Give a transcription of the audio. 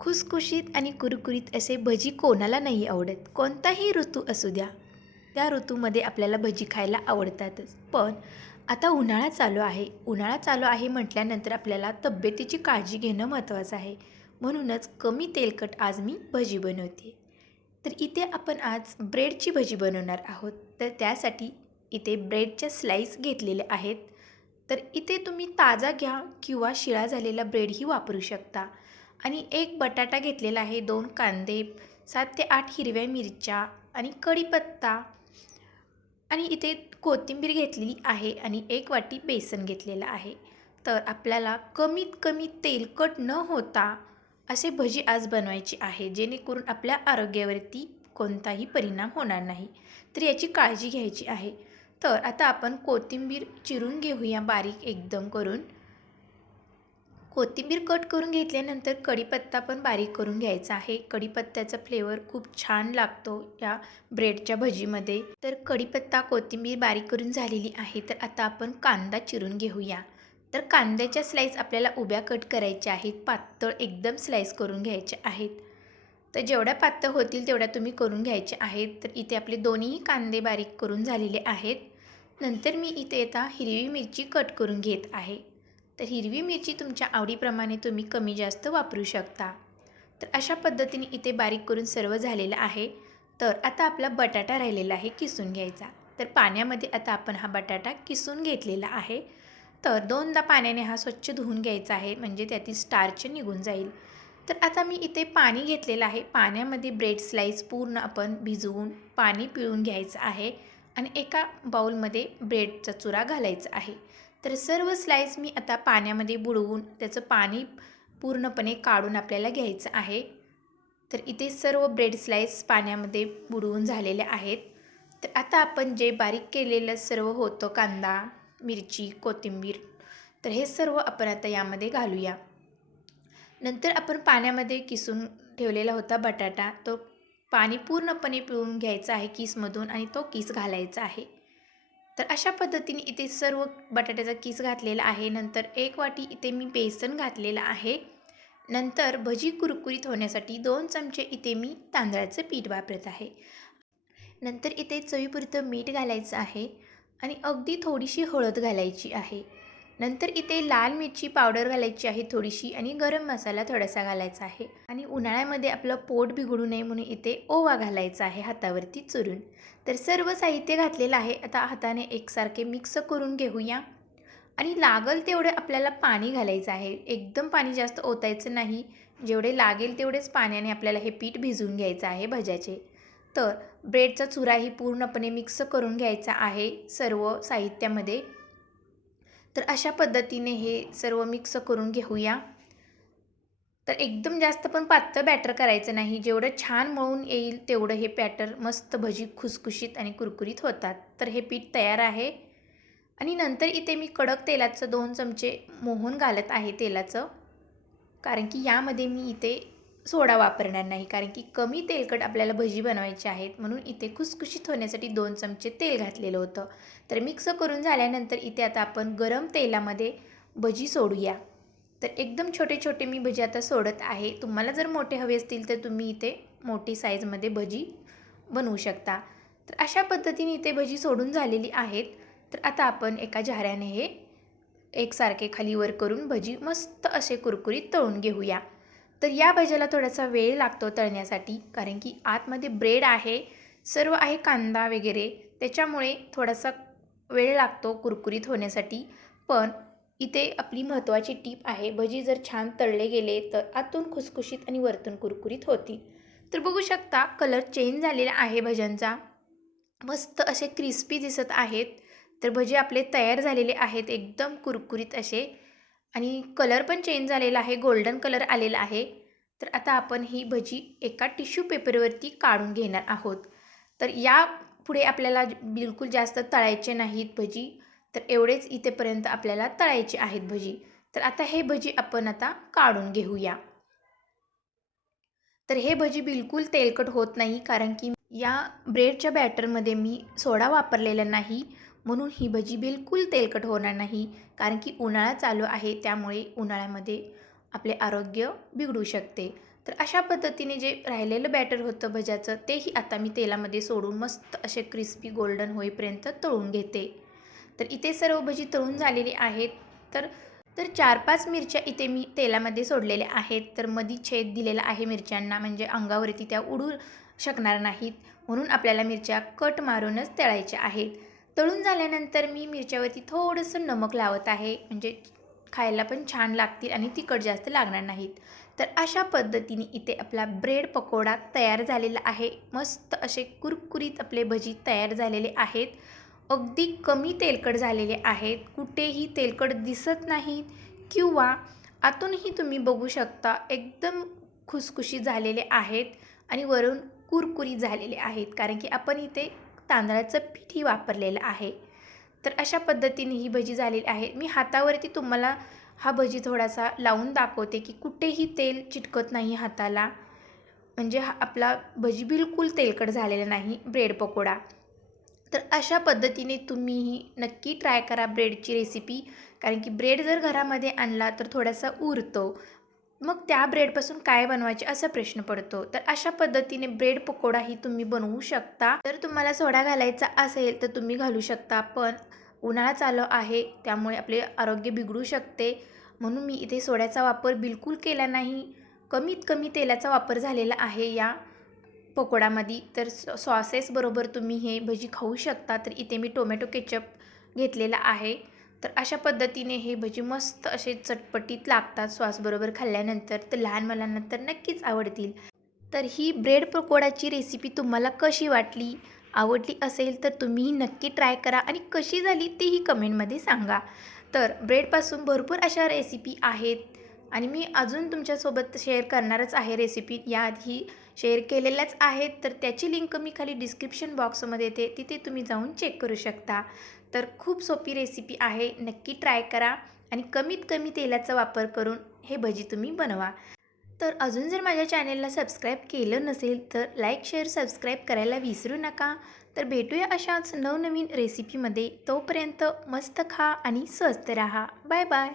खुसखुशीत आणि कुरकुरीत असे भजी कोणाला नाही आवडत. कोणताही ऋतू असू द्या. त्या ऋतूमध्ये आपल्याला भजी खायला आवडतातच. पण आता उन्हाळा चालू आहे. उन्हाळा चालू आहे म्हटल्यानंतर आपल्याला तब्येतीची काळजी घेणं महत्त्वाचं आहे. म्हणूनच कमी तेलकट आज मी भजी बनवते. तर इथे आपण आज ब्रेडची भजी बनवणार आहोत. तर त्यासाठी इथे ब्रेडच्या स्लाईस घेतलेल्या आहेत. तर इथे तुम्ही ताजा घ्या किंवा शिळा झालेला ब्रेडही वापरू शकता. आणि एक बटाटा घेतलेला आहे दोन कांदे सात ते आठ हिरव्या मिरच्या आणि कढीपत्ता. आणि इथे कोथिंबीर घेतलेली आहे आणि एक वाटी बेसन घेतलेलं आहे. तर आपल्याला कमीत कमी तेलकट न होता असे भजी आज बनवायची आहे जेणेकरून आपल्या आरोग्यावरती कोणताही परिणाम होणार नाही. तर याची काळजी घ्यायची आहे. तर आता आपण कोथिंबीर चिरून घेऊया बारीक एकदम करून. कोथिंबीर कट करून घेतल्यानंतर कढीपत्ता पण बारीक करून घ्यायचा आहे. कढीपत्त्याचा फ्लेवर खूप छान लागतो या ब्रेडच्या भजीमध्ये. तर कढीपत्ता कोथिंबीर बारीक करून झालेली आहे. तर आता आपण कांदा चिरून घेऊया. तर कांद्याच्या स्लाईस आपल्याला उभ्या कट करायच्या आहेत. पातळ एकदम स्लाईस करून घ्यायचे आहेत. तर जेवढ्या पातळ होतील तेवढ्या तुम्ही करून घ्यायचे आहेत. तर इथे आपले दोन्ही कांदे बारीक करून झालेले आहेत. नंतर मी इथे आता हिरवी मिरची कट करून घेत आहे. तर हिरवी मिरची तुमच्या आवडीप्रमाणे तुम्ही कमी जास्त वापरू शकता. तर अशा पद्धतीने इथे बारीक करून सर्व झालेलं आहे. तर आता आपला बटाटा राहिलेला आहे किसून घ्यायचा. तर पाण्यामध्ये आता आपण हा बटाटा किसून घेतलेला आहे. तर दोनदा पाण्याने हा स्वच्छ धुवून घ्यायचा आहे म्हणजे त्यातील स्टार्च निघून जाईल. तर आता मी इथे पाणी घेतलेलं आहे. पाण्यामध्ये ब्रेड स्लाईस पूर्ण आपण भिजवून पाणी पिळून घ्यायचं आहे. आणि एका बाऊलमध्ये ब्रेडचा चुरा घालायचा आहे. तर सर्व स्लाईस मी आता पाण्यामध्ये बुडवून त्याचं पाणी पूर्णपणे काढून आपल्याला घ्यायचं आहे. तर इथे सर्व ब्रेड स्लाईस पाण्यामध्ये बुडवून झालेले आहेत. तर आता आपण जे बारीक केलेलं सर्व होतं कांदा मिरची कोथिंबीर तर हे सर्व आपण आता यामध्ये घालूया. नंतर आपण पाण्यामध्ये किसून ठेवलेला होता बटाटा तो पाणी पूर्णपणे पिळून घ्यायचा आहे किसमधून आणि तो किस घालायचा आहे. तर अशा पद्धतीने इथे सर्व बटाट्याचा किस घातलेला आहे. नंतर एक वाटी इथे मी बेसन घातलेलं आहे. नंतर भजी कुरकुरीत होण्यासाठी दोन चमचे इथे मी तांदळाचं पीठ वापरत आहे. नंतर इथे चवीपुरतं मीठ घालायचं आहे आणि अगदी थोडीशी हळद घालायची आहे. नंतर इथे लाल मिरची पावडर घालायची आहे थोडीशी आणि गरम मसाला थोडासा घालायचा आहे. आणि उन्हाळ्यामध्ये आपलं पोट बिघडू नये म्हणून इथे ओवा घालायचा आहे हातावरती चुरून. तर सर्व साहित्य घातलेलं आहे. आता हाताने एकसारखे मिक्स करून घेऊया. आणि लागल तेवढे आपल्याला पाणी घालायचं आहे. एकदम पाणी जास्त ओतायचं नाही. जेवढे लागेल तेवढेच पाण्याने आपल्याला हे पीठ भिजवून घ्यायचं आहे भज्याचे. तर ब्रेडचा चुराही पूर्णपणे मिक्स करून घ्यायचा आहे सर्व साहित्यामध्ये. तर अशा पद्धतीने हे सर्व मिक्स करून घेऊया. तर एकदम जास्त पण पातळ बॅटर करायचं नाही. जेवढं छान मळून येईल तेवढं हे बॅटर मस्त भजी खुसखुशीत आणि कुरकुरीत होतात. तर हे पीठ तयार आहे. आणि नंतर इथे मी कडक तेलाचं दोन चमचे मोहन घालत आहे तेलाचं. कारण की यामध्ये मी इथे सोडा वापरणार नाही. कारण की कमी तेलकट आपल्याला भजी बनवायची आहेत. म्हणून इथे खुसखुशीत होण्यासाठी दोन चमचे तेल घातलेलं होतं. तर मिक्स करून झाल्यानंतर इथे आता आपण गरम तेलामध्ये भजी सोडूया. तर एकदम छोटे छोटे मी भजी आता सोडत आहे. तुम्हाला जर मोठे हवे असतील तर तुम्ही इथे मोठी साईजमध्ये भजी बनवू शकता. तर अशा पद्धतीने इथे भजी सोडून झालेली आहेत. तर आता आपण एका झाऱ्याने हे एकसारखे खालीवर करून भजी मस्त असे कुरकुरीत तळून घेऊया. तर या भज्याला थोडासा वेळ लागतो तळण्यासाठी कारण की आतमध्ये ब्रेड आहे सर्व आहे कांदा वगैरे. त्याच्यामुळे थोडासा वेळ लागतो कुरकुरीत होण्यासाठी. पण इथे आपली महत्त्वाची टीप आहे भजी जर छान तळले गेले तर आतून खुसखुशीत आणि वरतून कुरकुरीत होती तर बघू शकता कलर चेंज झालेला आहे भज्यांचा. मस्त असे क्रिस्पी दिसत आहेत. तर भजी आपले तयार झालेले आहेत एकदम कुरकुरीत असे. आणि कलर पण चेंज झालेला आहे गोल्डन कलर आलेला आहे. तर आता आपण ही भजी एका टिश्यू पेपरवरती काढून घेणार आहोत. तर या पुढे आपल्याला बिलकुल जास्त तळायचे नाहीत भजी. तर एवढेच इथेपर्यंत आपल्याला तळायचे आहेत भजी. तर आता हे भजी आपण आता काढून घेऊया. तर हे भजी बिलकुल तेलकट होत नाही कारण की या ब्रेडच्या बॅटरमध्ये मी सोडा वापरलेला नाही. म्हणून ही भजी बिलकुल तेलकट होणार नाही कारण की उन्हाळा चालू आहे त्यामुळे उन्हाळ्यामध्ये आपले आरोग्य बिघडू शकते. तर अशा पद्धतीने जे राहिलेलं बॅटर होतं भज्याचं तेही आता मी तेलामध्ये सोडून मस्त असे क्रिस्पी गोल्डन होईपर्यंत तळून घेते. तर इथे सर्व भजी तळून झालेली आहेत. तर तर चार पाच मिरच्या इथे मी तेलामध्ये सोडलेल्या आहेत. तर मधी छेद दिलेला आहे मिरच्यांना म्हणजे अंगावरती त्या उडू शकणार नाहीत. म्हणून आपल्याला मिरच्या कट मारूनच तळायच्या आहेत. तळून झाल्यानंतर मी मिरच्यावरती थोडंसं नमक लावत आहे. म्हणजे खायला पण छान लागतील आणि तिखट जास्त लागणार नाहीत. तर अशा पद्धतीने इथे आपला ब्रेड पकोडा तयार झालेला आहे. मस्त असे कुरकुरीत आपले भजी तयार झालेले आहेत. अगदी कमी तेलकट झालेले आहेत. कुठेही तेलकट दिसत नाहीत किंवा आतूनही तुम्ही बघू शकता एकदम खुसखुशी झालेले आहेत आणि वरून कुरकुरीत झालेले आहेत. कारण की आपण इथे तांदळाचं पीठही वापरलेलं आहे. तर अशा पद्धतीने ही भजी झालेली आहे. मी हातावरती तुम्हाला हा भजी थोडासा लावून दाखवते की कुठेही तेल चिटकत नाही हाताला. म्हणजे हा आपला भजी बिलकुल तेलकट झालेला नाही ब्रेड पकोडा. तर अशा पद्धतीने तुम्हीही नक्की ट्राय करा ब्रेडची रेसिपी. कारण की ब्रेड जर घरामध्ये आणला तर थोडासा उरतो. मग त्या ब्रेडपासून काय बनवायचे असा प्रश्न पडतो. तर अशा पद्धतीने ब्रेड पकोडाही तुम्ही बनवू शकता. तर तुम्हाला सोडा घालायचा असेल तर तुम्ही घालू शकता पण उन्हाळा चालू आहे त्यामुळे आपले आरोग्य बिघडू शकते. म्हणून मी इथे सोड्याचा वापर बिलकुल केला नाही. कमीत कमी तेलाचा वापर झालेला आहे या पकोडामध्ये. तर सॉसेसबरोबर तुम्ही हे भजी खाऊ शकता. तर इथे मी टोमॅटो केचप घेतलेला आहे. तर अशा पद्धतीने हे भजी मस्त असे चटपटीत लागतात सॉसबरोबर खाल्ल्यानंतर. तर लहान मुलांना तर नक्कीच आवडतील. तर ही ब्रेड पकोडाची रेसिपी तुम्हाला कशी वाटली? आवडली असेल तर तुम्ही नक्की ट्राय करा आणि कशी झाली तेही कमेंटमध्ये सांगा. तर ब्रेडपासून भरपूर अशा रेसिपी आहेत. आणि मी अजून तुमच्यासोबत शेअर करणारच आहे रेसिपी याआधी शेअर केलेल्याच आहेत. तर त्याची लिंक मी खाली डिस्क्रिप्शन बॉक्समध्ये येते. तिथे तुम्ही जाऊन चेक करू शकता. तर खूप सोपी रेसिपी आहे. नक्की ट्राय करा आणि कमीत कमी तेलाचा वापर करून हे भजी तुम्ही बनवा. तर अजून जर माझ्या चॅनेलला सबस्क्राईब केलं नसेल तर लाईक शेअर सबस्क्राईब करायला विसरू नका. तर भेटूया अशाच नवनवीन रेसिपीमध्ये तोपर्यंत मस्त खा आणि स्वस्त रहा. Bye bye